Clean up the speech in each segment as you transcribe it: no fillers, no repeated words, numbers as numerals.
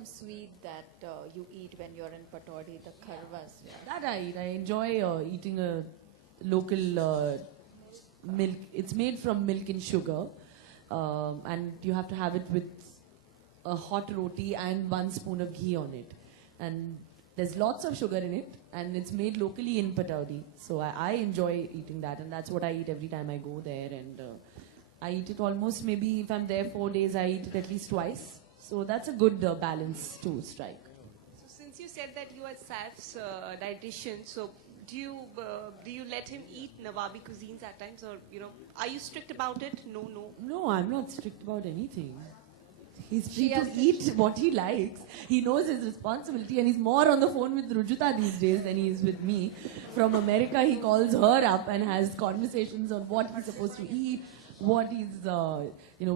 some sweet that you eat when you're in Pataudi, the kharvas? Yeah. That I eat. I enjoy eating a local milk. It's made from milk and sugar, and you have to have it with a hot roti and 1 spoon of ghee on it. And there's lots of sugar in it, and it's made locally in Pataudi. So I enjoy eating that, and that's what I eat every time I go there. And I eat it almost, maybe if I'm there 4 days, I eat it at least twice. So that's a good balance to strike. So since you said that you are Saif's dietitian, so do you let him eat Nawabi cuisines at times, or are you strict about it? No. No, I'm not strict about anything. He's free to eat what he likes. He knows his responsibility, and he's more on the phone with Rujuta these days than he is with me. From America, he calls her up and has conversations on what he's supposed to eat, what he's,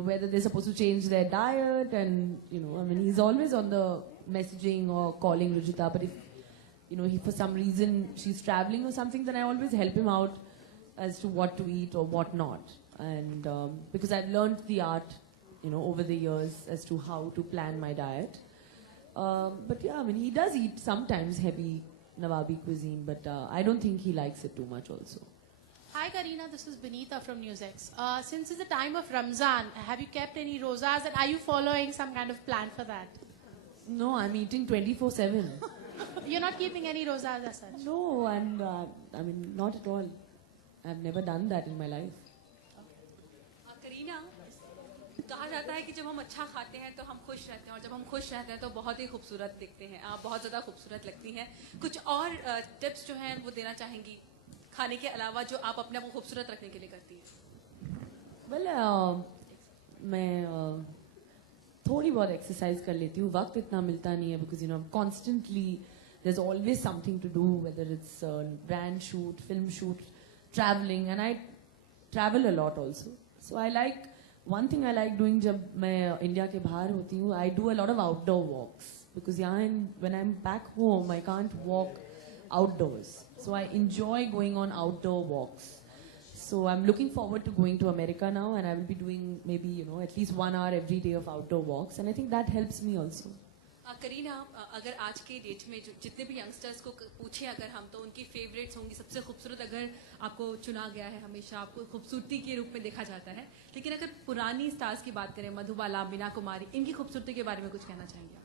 whether they're supposed to change their diet, and, he's always on the messaging or calling Rujuta. But if, he, for some reason, she's traveling or something, then I always help him out as to what to eat or what not. And because I've learned the art, over the years as to how to plan my diet. But yeah, he does eat sometimes heavy Nawabi cuisine, but I don't think he likes it too much also. Hi Kareena, this is Benita from NewsX. Since it's the time of Ramzan, have you kept any rozas, and are you following some kind of plan for that? No, I'm eating 24/7. You're not keeping any rozas as such? No, and not at all. I've never done that in my life. Kareena, कहा जाता है कि जब हम अच्छा खाते हैं तो हम खुश रहते हैं, और जब हम खुश रहते हैं तो बहुत ही खूबसूरत दिखते हैं. आप बहुत ज़्यादा खूबसूरत लगती हैं. कुछ और टिप्स जो हैं वो देना चाहेंगी खाने के अलावा, जो आप अपने आप को खूबसूरत रखने के लिए करती हैं? Well, मैं थोड़ी बहुत एक्सरसाइज कर लेती हूँ. वक्त इतना मिलता नहीं है because constantly there's always something to do, whether it's a brand shoot, film shoot, traveling, and I travel a lot also. So one thing I like doing जब मैं इंडिया के बाहर होती हूँ, I do a lot of outdoor walks because when I'm back home I can't walk outdoors. So I enjoy going on outdoor walks. So I'm looking forward to going to America now, and I will be doing maybe at least 1 hour every day of outdoor walks, and I think that helps me also. Kareena, अगर आज के date में जितने भी youngsters को पूछें अगर हम, तो उनकी फेवरेट्स होंगी सबसे खूबसूरत. अगर आपको चुना गया है, हमेशा आपको खूबसूरती के रूप में देखा जाता है, लेकिन अगर पुरानी स्टार्स की बात करें, मधुबाला, मीना कुमारी, इनकी खूबसूरती के बारे में कुछ कहना चाहेंगे?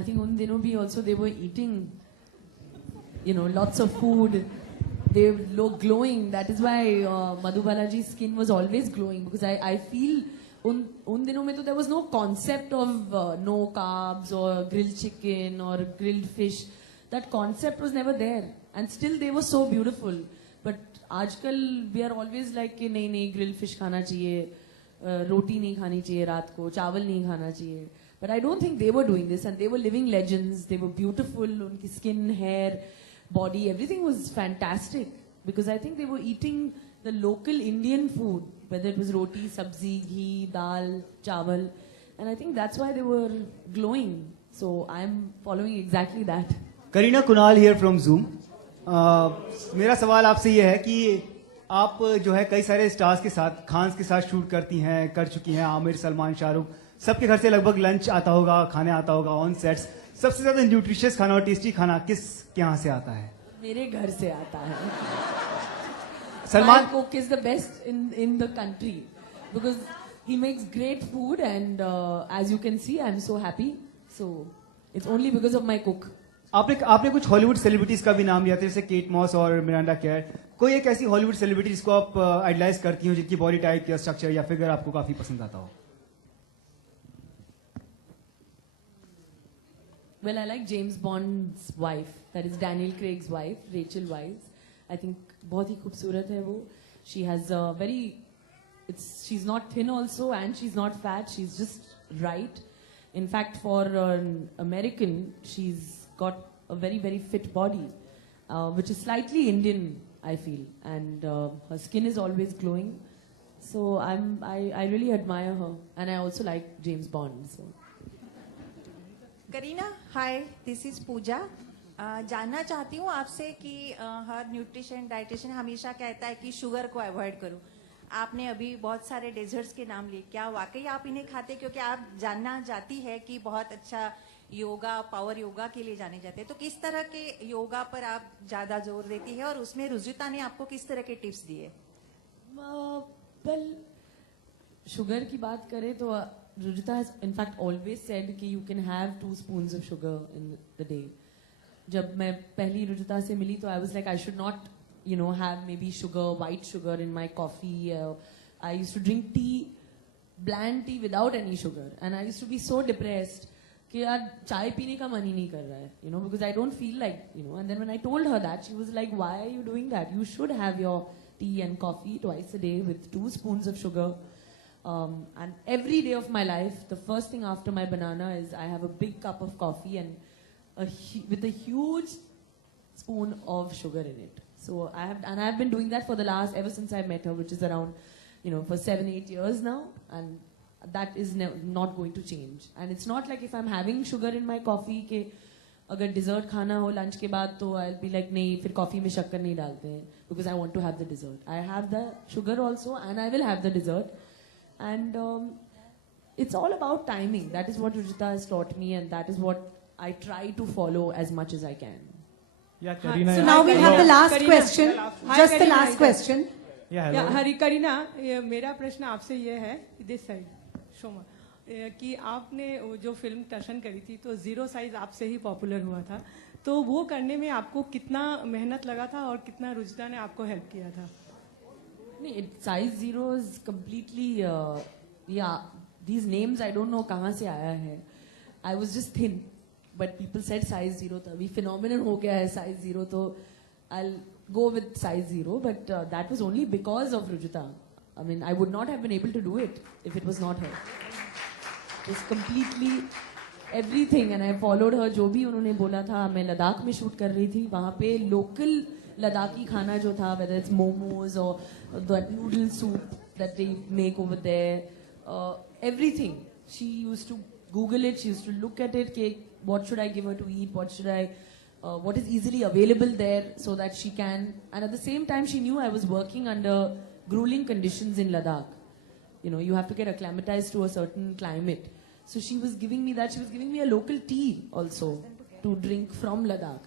I think उन दिनों भी also they were eating lots of food. They look glowing. That is why Madhubalaji's skin was always glowing, because I feel उन दिनों में तो there was no concept of no carbs or grilled chicken or grilled fish. That concept was never there, and still they were so beautiful. But आजकल we are always like कि नहीं grilled fish खाना चाहिए, रोटी नहीं खानी चाहिए रात को, चावल नहीं खाना चाहिए. But I don't think they were doing this, and they were living legends. They were beautiful. उनकी skin, hair, body, everything was fantastic, because I think they were eating the local Indian food, whether it was roti, sabzi, ghee, dal, chawal, and I think that's why they were glowing. So I'm following exactly that. Kareena, Kunal here from Zoom. मेरा सवाल आपसे ये है कि आप जो है कई सारे स्टार्स के साथ, खान्स के साथ शूट करती हैं, कर चुकी हैं, आमिर, सलमान, शाहरुख, सबके घर से लगभग लंच आता होगा, खाने आता होगा ऑन सेट्स. सबसे ज्यादा न्यूट्रिशियस खाना और टेस्टी खाना किसके यहाँ से आता है? मेरे घर से आता है. Salman My cook is the best in the country because he makes great food, and as you can see, I'm so happy. So it's only because of my cook. आपने कुछ हॉलीवुड सेलिब्रिटीज का भी नाम लिया था, जैसे cat moss और Miranda care. कोई एक ऐसी हॉलीवुड सेलिब्रिटी जिसको आप आइडलाइज करती हो, जिनकी बॉडी टाइप या स्ट्रक्चर या फिगर आपको काफी पसंद आता हो? Well, I like James Bond's wife, that is Daniel Craig's wife, Rachel Weisz. I think बहुत ही खूबसूरत है वो. She has a she's not thin also, and she's not fat. She's just right. In fact, for an American, she's got a very, very fit body, which is slightly Indian, I feel. And her skin is always glowing. So I really admire her. And I also like James Bond. So. Kareena, hi, this is Pooja. जानना चाहती हूँ आपसे कि हर nutrition dietitian हमेशा कहता है कि sugar को अवॉइड करो, आपने अभी बहुत सारे डेजर्ट्स के नाम लिए, क्या वाकई आप इन्हें खाते? क्योंकि आप जानना जाती है कि बहुत अच्छा योगा, पावर योगा के लिए जाने जाते हैं, तो किस तरह के योगा पर आप ज्यादा जोर देती है और उसमें रुजुता ने आपको किस तरह के टिप्स दिए? वेल, शुगर की बात करें तो Rujuta has in fact always said कि you can have 2 spoons of sugar in the day. जब मैं पहली रुजुता से मिली तो I was like I should not have maybe sugar, white sugar in my coffee. I used to drink tea, bland tea without any sugar, and I used to be so depressed कि यार चाय पीने का मन ही नहीं कर रहा है, because I don't feel like, and then when I told her that, she was like, why are you doing that? You should have your tea and coffee twice a day with 2 spoons of sugar. And every day of my life, the first thing after my banana is I have a big cup of coffee and with a huge spoon of sugar in it. So I've been doing that for the last, ever since I met her, which is around, for 7-8 years now, and that is not going to change. And it's not like if I'm having sugar in my coffee कि अगर dessert खाना हो lunch के बाद तो I'll be like नहीं, फिर coffee में शक्कर नहीं डालते हैं, because I want to have the dessert. I have the sugar also, and I will have the dessert. And it's all about timing. That is what Rujuta has taught me, and that is what I try to follow as much as I can. Yeah, Karina. So now we'll have the last Karina. question. Just the last question. Yeah, hello. हरी करीना, मेरा प्रश्न आपसे ये है, this side शोमा, कि आपने जो film टशन करी थी तो 0 साइज आपसे ही पॉपुलर हुआ था, तो वो करने में आपको कितना मेहनत लगा था और कितना रुजुता ने आपको हेल्प किया था? नहीं, size 0 is completely these names I don't know कहाँ से आया है. I was just thin. But people said size 0, तो अभी phenomenon हो गया है size 0, तो I'll go with size 0. But that was only because of Rujuta. I mean, I would not have been able to do it if it was not her. It was completely everything, and I followed her. जो भी उन्होंने बोला था, मैं लद्दाख में shoot कर रही थी, वहाँ पे local लद्दाखी खाना जो था, whether it's momos or the noodle soup that they make over there, everything. She used to Google it. She used to look at it. What should I give her to eat? What is easily available there so that she can. And at the same time, she knew I was working under grueling conditions in Ladakh. You have to get acclimatized to a certain climate. So she was giving me that. She was giving me a local tea also to drink from Ladakh,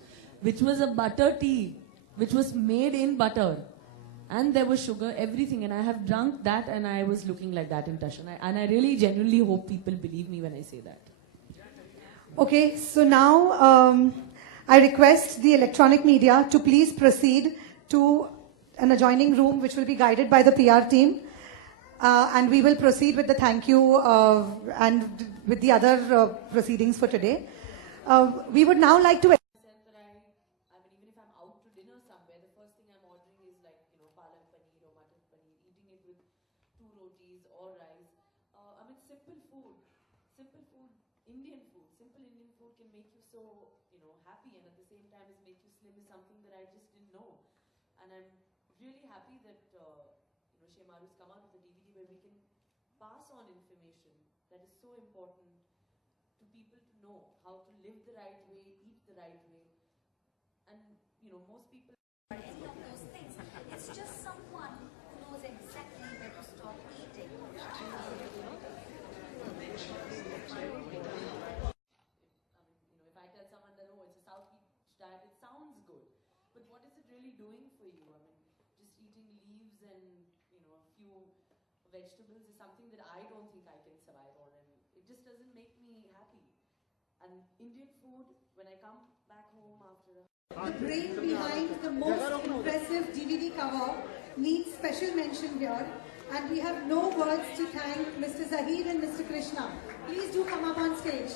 which was a butter tea, which was made in butter. And there was sugar, everything. And I have drunk that, and I was looking like that in Tashan. And I really genuinely hope people believe me when I say that. Okay, so now I request the electronic media to please proceed to an adjoining room which will be guided by the PR team. And we will proceed with the thank you and with the other proceedings for today. We would now like to... Even if I'm out to dinner somewhere, the first thing I'm ordering is like, palak paneer or matar paneer, eating it with 2 rotis or rice. Simple food, Indian food. Simple Indian food can make you so, happy, and at the same time is make you slim is something that I just didn't know. And I'm really happy that, Shemaru's come out with a DVD where we can pass on information that is so important to people to know how to live the right way, eat the right way. And, most people... Any of those things. It's just someone who knows exactly where to stop eating. If I tell someone that, it's a South Beach diet, it sounds good. But what is it really doing for you? Just eating leaves and, a few vegetables is something that I don't think I can survive on. And it just doesn't make me happy. And Indian food, when I come back home after The brain behind the most impressive DVD cover needs special mention here. And we have no words to thank Mr. Zahid and Mr. Krishna. Please do come up on stage.